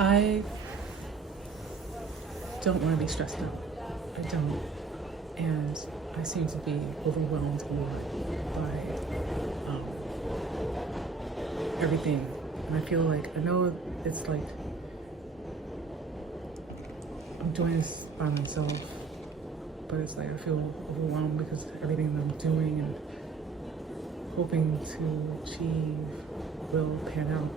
I don't want to be stressed out. I don't. And I seem to be overwhelmed a lot by everything. And I feel like, I know it's like I'm doing this by myself, but it's like I feel overwhelmed because everything that I'm doing and hoping to achieve will pan out.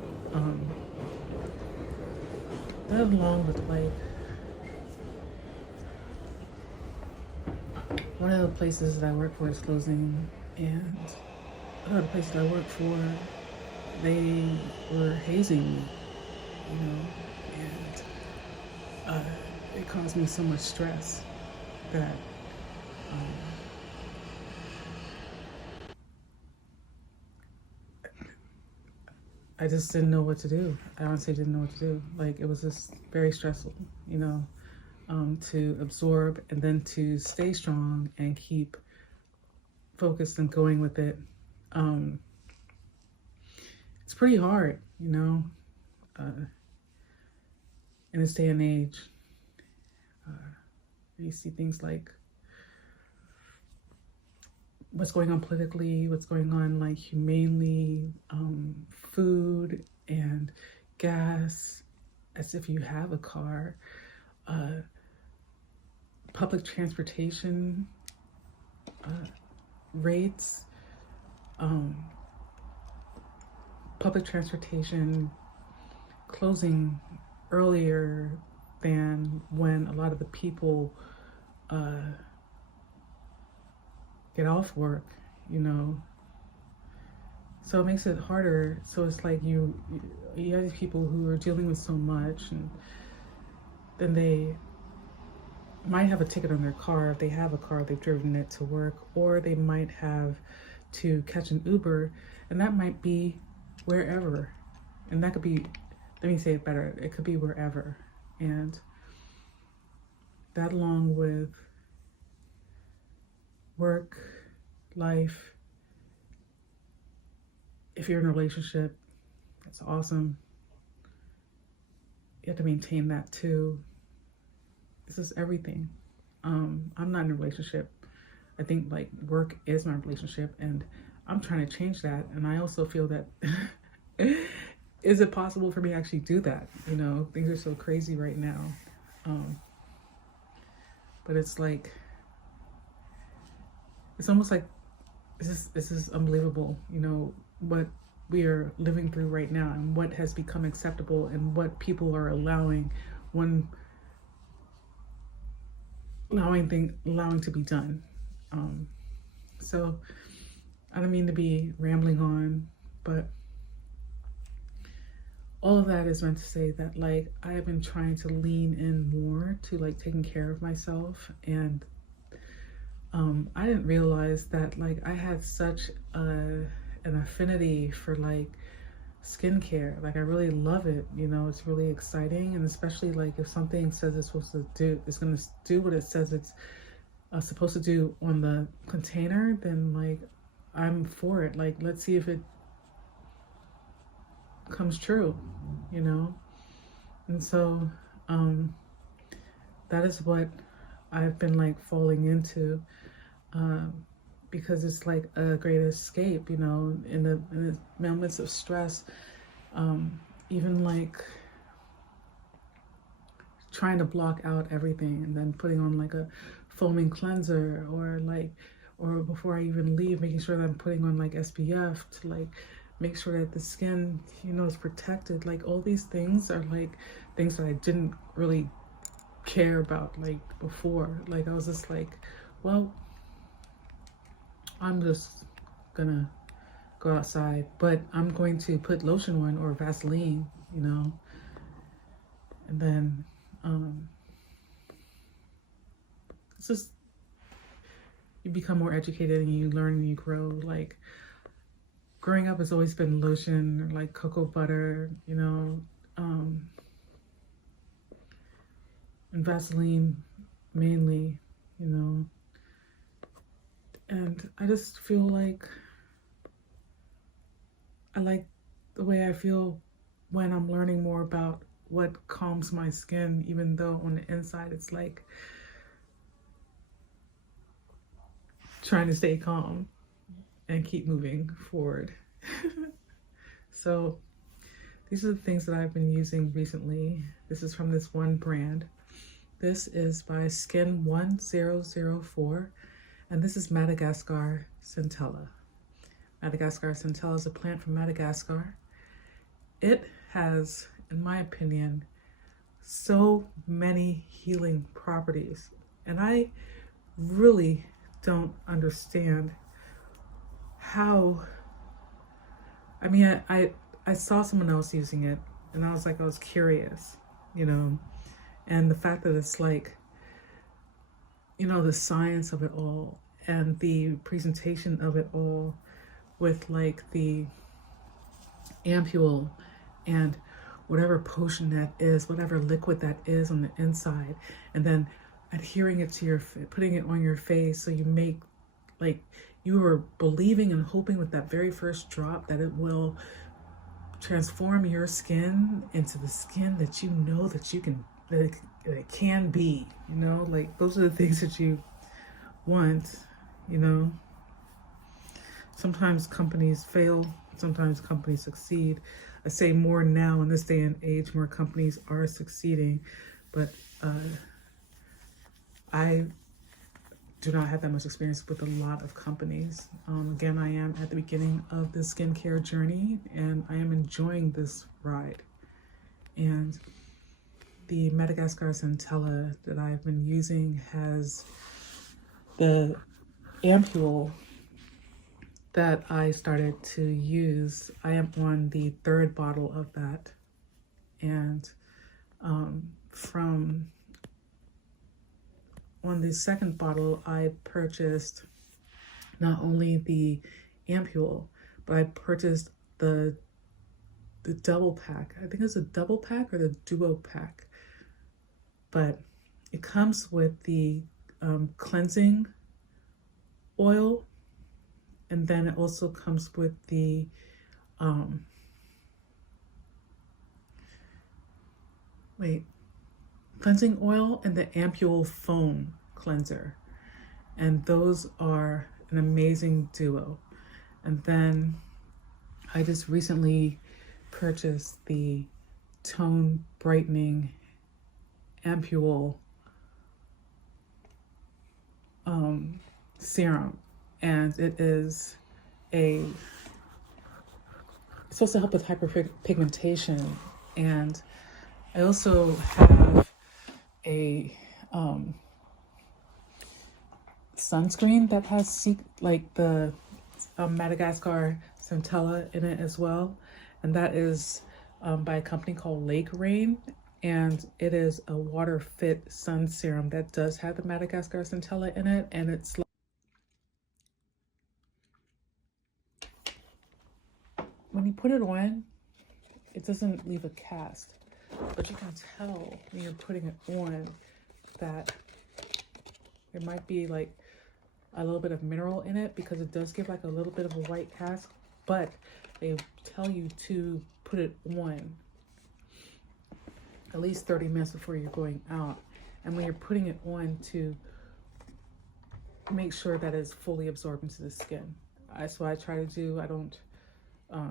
That along with like one of the places that I work for is closing, and one of the places I work for, they were hazing me, you know, and it caused me so much stress that I just didn't know what to do. I honestly didn't know what to do. Like, it was just very stressful, you know, to absorb and then to stay strong and keep focused and going with it. It's pretty hard, you know, in this day and age. You see things like what's going on politically, what's going on like humanely, food and gas, as if you have a car, public transportation rates, public transportation closing earlier than when a lot of the people get off work, you know. So it makes it harder. So it's like you have these people who are dealing with so much, and then they might have a ticket on their car. If they have a car, they've driven it to work, or they might have to catch an Uber, and that might be wherever. And that could be, let me say it better, it could be wherever. And that, along with work, life, if you're in a relationship, that's awesome. You have to maintain that too. This is everything. I'm not in a relationship. I think like work is my relationship, and I'm trying to change that. And I also feel that is it possible for me to actually do that? You know, things are so crazy right now. But it's like, it's almost like this is unbelievable, you know, what we are living through right now and what has become acceptable and what people are allowing allowing to be done. So I don't mean to be rambling on, but all of that is meant to say that like I have been trying to lean in more to like taking care of myself. And I didn't realize that like I had such an affinity for like skincare. Like I really love it, you know. It's really exciting, and especially like if something says it's supposed to do, it's gonna do what it says it's supposed to do on the container, then like I'm for it. Like, let's see if it comes true, you know. And so that is what I've been like falling into, because it's like a great escape, you know, in the moments of stress. Even like trying to block out everything and then putting on like a foaming cleanser, or before I even leave, making sure that I'm putting on like SPF to like make sure that the skin, you know, is protected. Like all these things are like things that I didn't really care about like before. Like I was just like, well, I'm just gonna go outside, but I'm going to put lotion on or Vaseline, you know. And then it's just, you become more educated and you learn and you grow. Like growing up has always been lotion or like cocoa butter, you know, and Vaseline mainly, you know. And I just feel like I like the way I feel when I'm learning more about what calms my skin, even though on the inside it's like trying to stay calm and keep moving forward. So these are the things that I've been using recently. This is from this one brand. This is by Skin 1004, and this is Madagascar Centella. Madagascar Centella is a plant from Madagascar. It has, in my opinion, so many healing properties, and I really don't understand how. I mean, I saw someone else using it, and I was curious, you know, and the fact that it's like, you know, the science of it all and the presentation of it all with like the ampule and whatever potion that is, whatever liquid that is on the inside, and then adhering it to putting it on your face, so you make, like, you are believing and hoping with that very first drop that it will transform your skin into the skin that you know that you can, that it can be, you know, like those are the things that you want, you know. Sometimes companies fail, sometimes companies succeed. I say more now in this day and age, more companies are succeeding, but I do not have that much experience with a lot of companies. Again, I am at the beginning of the skincare journey, and I am enjoying this ride. And the Madagascar Centella that I've been using has the ampule that I started to use. I am on the 3rd bottle of that, and from on the 2nd bottle, I purchased not only the ampule, but I purchased the double pack. I think it's a double pack or the duo pack, but it comes with the cleansing oil, and then it also comes with the cleansing oil and the ampule foam cleanser, and those are an amazing duo. And then I just recently purchased the Tone Brightening Ampule serum, and it is it's supposed to help with hyperpigmentation. And I also have a sunscreen that has like the Madagascar Centella in it as well, and that is by a company called Lake Rain, and it is a water fit sun serum that does have the Madagascar Centella in it, and it's like, when you put it on, it doesn't leave a cast, but you can tell when you're putting it on that there might be like a little bit of mineral in it, because it does give like a little bit of a white cast, but they tell you to put it on at least 30 minutes before you're going out. And when you're putting it on, to make sure that it's fully absorbed into the skin. That's what I try to do. I don't, I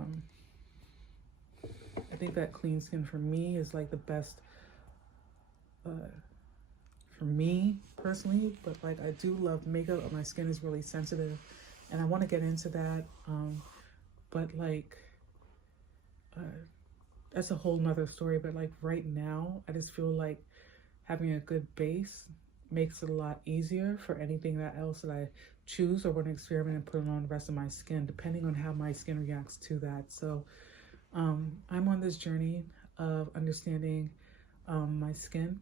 think that clean skin for me is like the best for me personally, but like I do love makeup, and my skin is really sensitive, and I want to get into that, but like that's a whole nother story. But like right now, I just feel like having a good base makes it a lot easier for anything that else that I choose or want to experiment and put it on the rest of my skin, depending on how my skin reacts to that. So I'm on this journey of understanding my skin,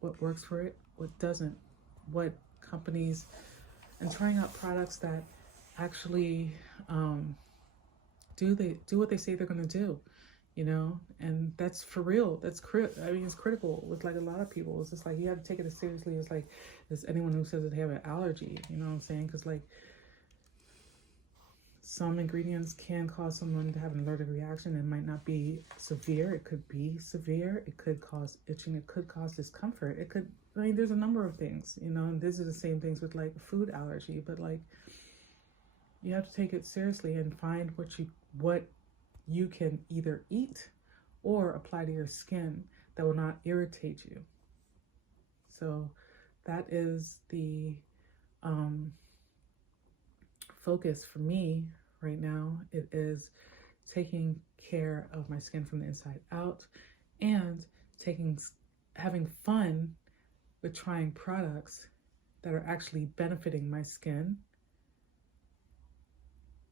what works for it, what doesn't, what companies, and trying out products that actually do what they say they're going to do, you know. And that's for real. That's I mean, it's critical with like a lot of people. It's just like you have to take it as seriously as like as anyone who says that they have an allergy, you know what I'm saying? Because like some ingredients can cause someone to have an allergic reaction. It might not be severe. It could be severe. It could cause itching. It could cause discomfort. It could, I mean, there's a number of things, you know, and these are the same things with like food allergy, but like you have to take it seriously and find what you can either eat or apply to your skin that will not irritate you. So that is the focus for me right now. It is taking care of my skin from the inside out and having fun with trying products that are actually benefiting my skin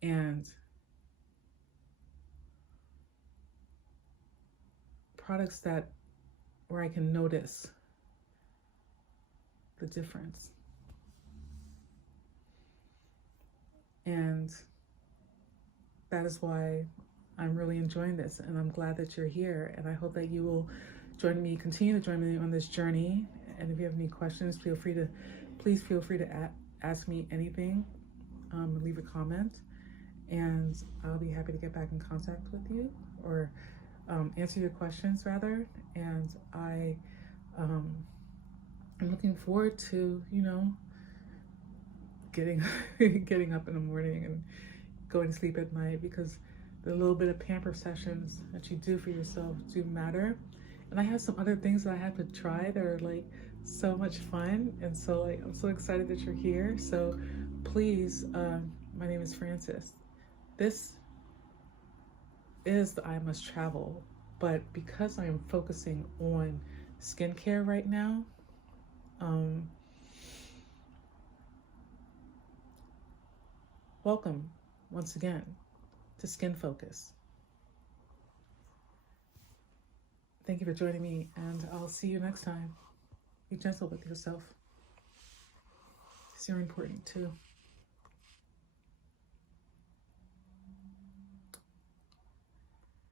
and products where I can notice the difference. And that is why I'm really enjoying this, and I'm glad that you're here, and I hope that you will continue to join me on this journey. And if you have any questions, please feel free to ask me anything, leave a comment, and I'll be happy to get back in contact with you, or answer your questions rather. And I'm looking forward to, you know, getting up in the morning and going to sleep at night, because the little bit of pamper sessions that you do for yourself do matter. And I have some other things that I have to try that are like so much fun, and so like I'm so excited that you're here. So please, my name is Frances. This is the I Must Travel, but because I am focusing on skincare right now, welcome once again to Skin Focus. Thank you for joining me, and I'll see you next time. Be gentle with yourself. You're important too.